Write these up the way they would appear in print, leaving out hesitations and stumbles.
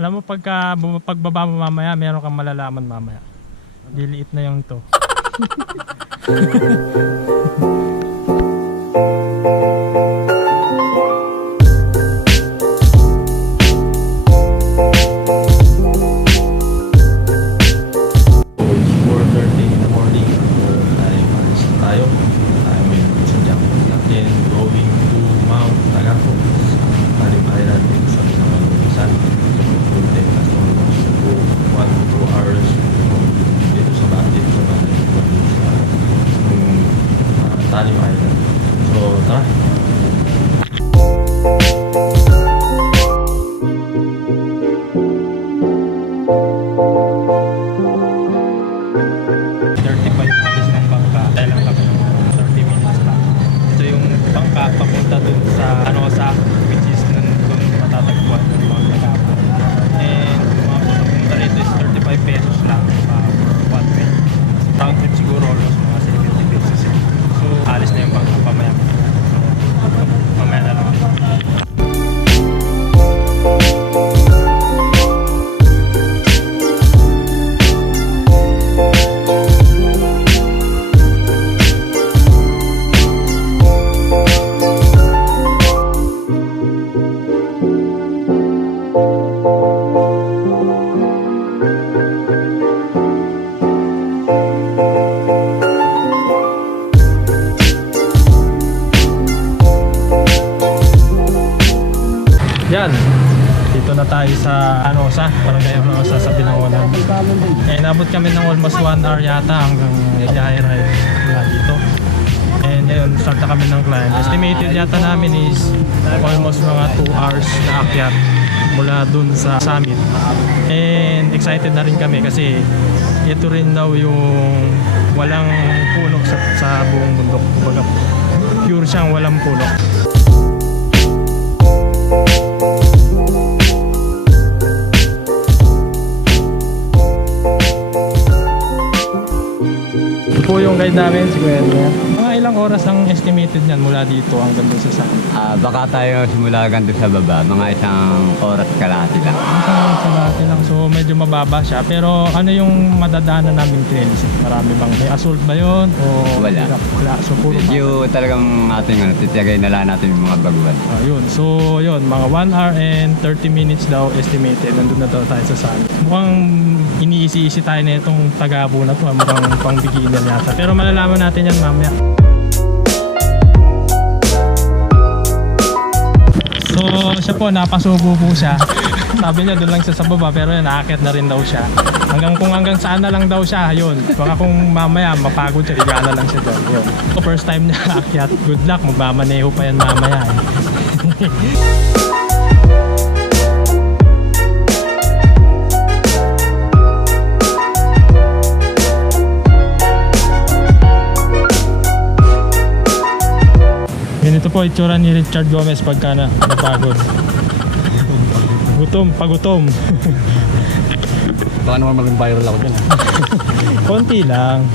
Alam mo pagbaba mo mamaya, meron kang malalaman mamaya. Diliit na yung to. Tayo may sadyang natin going to Mount Tagapo, Talim Island sa Binangonan, Rizal. It will take us almost 1 to 2 hours dito sa bahay sa Talim Island. So tara! Papunta dun sa which is dun matatagpuan ng Mount Tagapo. And papunta rito is 35 pesos lang one way. Round trip siguro almost mga 70 pesos. So alis na yung bangka pamaya. So mamaya na lang. Yan, dito na tayo sa barangay sa Binangonan. Nabot kami ng almost 1 hour yata hanggang i-ride mula dito. And ngayon, start na kami ng climb. Estimated yata namin is almost mga 2 hours na akyat mula dun sa summit. And excited na rin kami kasi ito rin daw yung walang puno sa buong bundok. Kumbaga, pure siyang walang puno. Ito po yung guide namin, si Kuya Edwin. Mga ilang oras ang estimated niyan mula dito hanggang doon sa summit? Baka tayo simula hanggang doon sa baba, mga isang oras kalahati lang. Isang kalahati lang, so medyo mababa siya. Pero ano yung madadaanan naming trails? Marami bang may assault ba yun? O wala. Wala. So puro medyo talagang ating titiyagay na lang natin yung mga baguhan. Yun. So yun, mga 1 hour and 30 minutes daw estimated. Nandun na daw tayo sa summit. Mukhang iniisi-isi tayo na itong Tagapo na to. Mukhang pang beginner yata. Pero malalaman natin yan mamaya. So siya po, napasubo po siya. Sabi niya doon lang siya sa baba, pero yun, naakyat na rin daw siya. Hanggang saan na lang daw siya, yun. Baka kung mamaya mapagod siya, igana lang siya doon. Yun. So, first time niya aakyat. Good luck, magmamaneho pa yan mamaya. Ganito po itsura ni Richard Gomez pagka napagod. Pagutom. Baka naman maging viral ako dyan. Konti lang.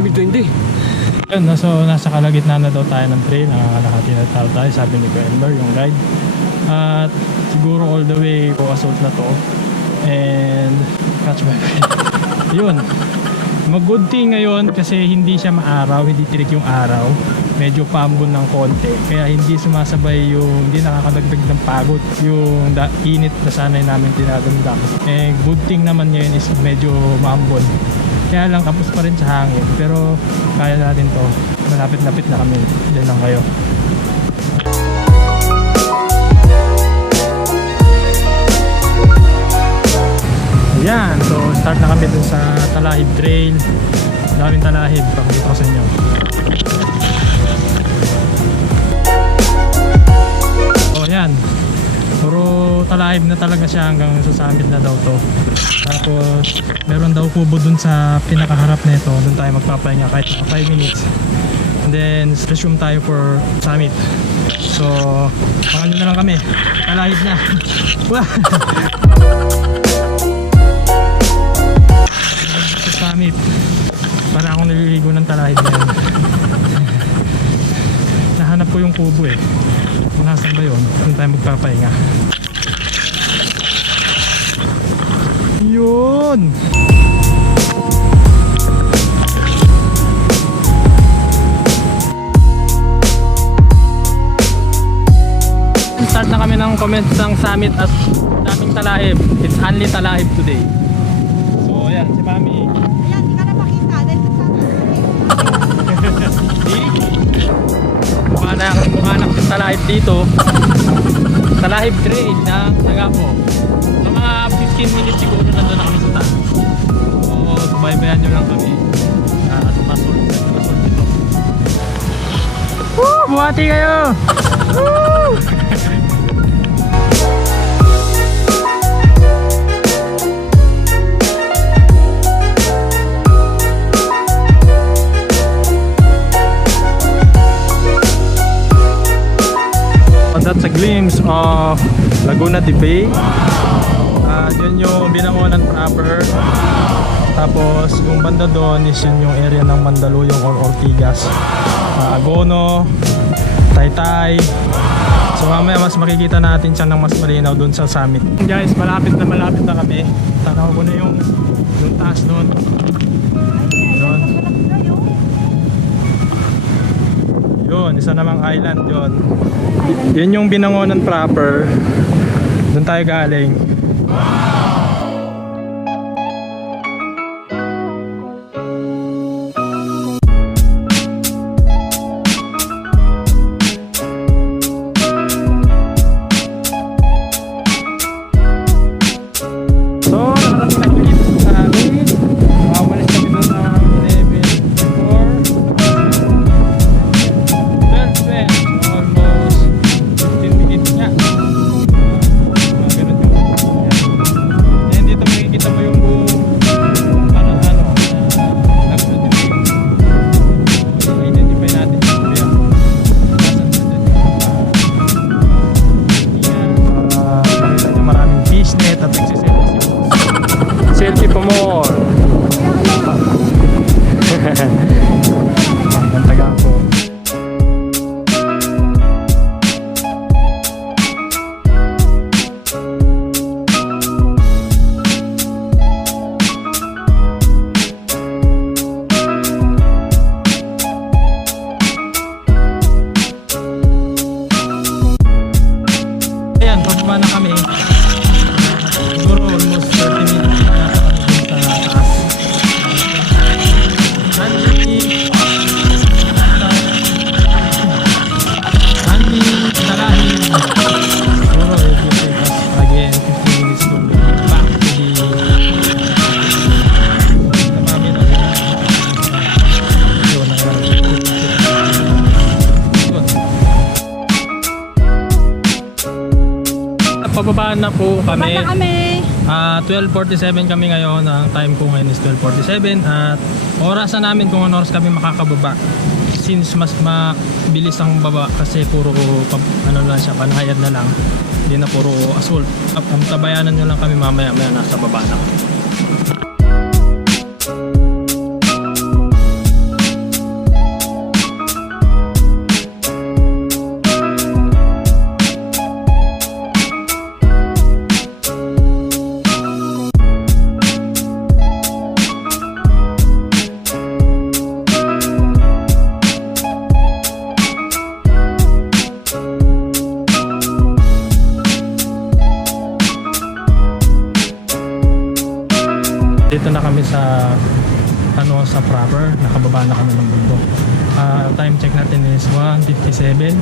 Hindi. Yun, so nasa kalagitnaan na daw tayo ng trail. Nakakalahati na tayo, sabi ni Kuya Edwin, yung guide. At siguro all the way po assault na to. And catch my breath. Yun. Mag-good thing ngayon kasi hindi siya maaraw, hindi tirik yung araw. Medyo paambon ng konti. Kaya hindi sumasabay hindi nakakadagdag ng pagod. Yung init na sanay namin tinadamdam. Good thing naman ngayon is medyo maambon. Kaya lang kapos pa rin sa hangin. Pero kaya natin to. Malapit-lapit na kami. Diyan lang kayo. Ayan. So start na kami dun sa Talahib Trail. Daming talahib. Pakita ko sa inyo. Ayan, puro talahib na talaga siya hanggang sa summit na daw to. Tapos meron daw kubo dun sa pinakaharap nito. Dun tayo magpapahinga kahit 5 minutes. And then resume tayo for summit. So pangan nyo na lang kami. Talahib na. Sa summit, para akong naliligo ng talahib na yan. Nahanap ko yung kubo eh. Kung nasan ba yun, kung tayo magpapahinga. comment ng summit at daming talahib. It's only talahib today. So ayan, si Mami. Ayan, di ka na makita dahil sa Mukha na yung talahib dito. Talahib trail ng Tagapo. Sa mga 15 minutes siguro nandun na kami sa taas. So subaybayan nyo lang kami. Pasol dito. Woo! Buhati kayo! Woo! That's a glimpse of Laguna de Bay. Yun yung Binangonan proper. Tapos yung banda doon is yun yung area ng Mandaluyong or Ortigas, Agono, Taytay. So mamaya mas makikita natin siya ng mas malinaw doon sa summit. Guys, malapit na kami. Tanaw ko na yung taas doon. Doon. Yun, isa namang island yun. Yun yung Binangonan proper. Doon tayo galing. Selfie pa more. Mount Tagapo. Ayan, pababa na kami. Siguro almost 30 minutes na kami dun sa taas. Andy, Talahib. Siguro it will take us again 15 minutes to back to the namin na yun ang pababa na po kami. 12:47 kami ngayon. Ang time ko ngayon is 12:47 at orasan namin kung ano oras kami makakababa. Since mas mabilis ang baba kasi puro ano lang siya, panhayad na lang. Hindi na puro assault. Ang tabayanan nyo lang kami mamaya nasa baba na kami. Dito na kami sa proper, nakababa na kami ng bundok. Time check natin is 1:57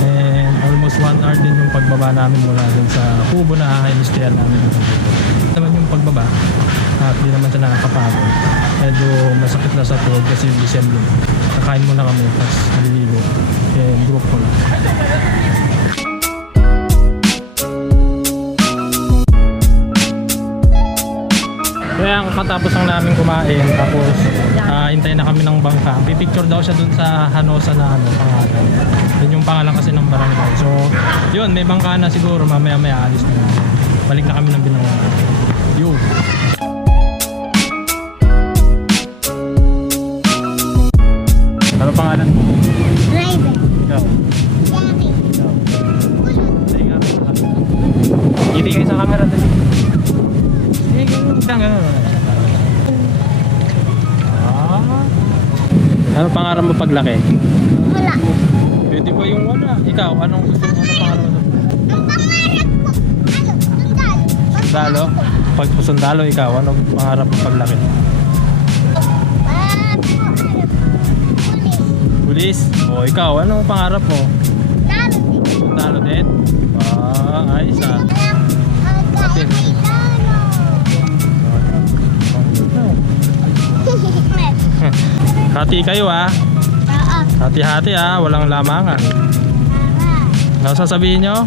and almost 1 hour din yung pagbaba namin mula dun sa kubo na industrial namin. Naman yung pagbaba at di naman siya nakakapagod. Medyo masakit na sa tuhod kasi yung December. Kakain muna kami tapos maliligo. And group ko lang. Kaya katapos lang namin kumain, tapos hintayin na kami ng bangka. Pipicture daw siya dun sa Hanosa na pangalan. Yun yung pangalan kasi ng barangay. So yun, may bangka na siguro, mamaya alis na. Balik na kami ng Binangonan. Yun. Ano pangalan mo? Raven. Ikaw? Yummy. Ikaw? Sige nga. Hindi kayo sa camera dali. Ano pangarap mo paglaki? Wala. Pwede ba yung wala? Ikaw, anong gusto mo? Ano pangarap mo? Ang pangarap sundalo. Pag sundalo, ikaw, ano pangarap mo paglaki? Pulis. O ikaw, ano pangarap mo? Sundalo din? Ayos ah. Hati kayo ah. Hati-hati ah, walang lamangan. Ano sasabihin nyo?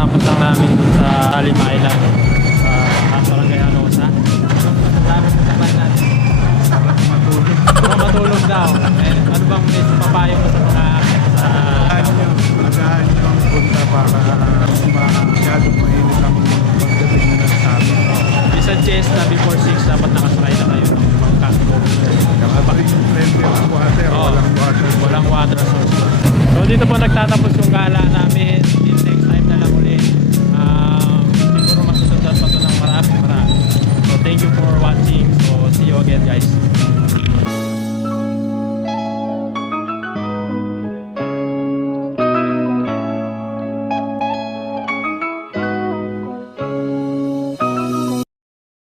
Tapos lang namin dun sa Talim Island sa Barangay Anosa. Sabi mo sa ban natin matulog daw. Ano bang papayo mo sa mga Agahan nyo ang punta para masyadong mainit ang pagdating na sa amin. isang chest na before 6 dapat nakasakay na kayo ng pangkakbo. Kapag yung plenty ng water, walang water. Walang water source. So dito po nagtatapos yung gala namin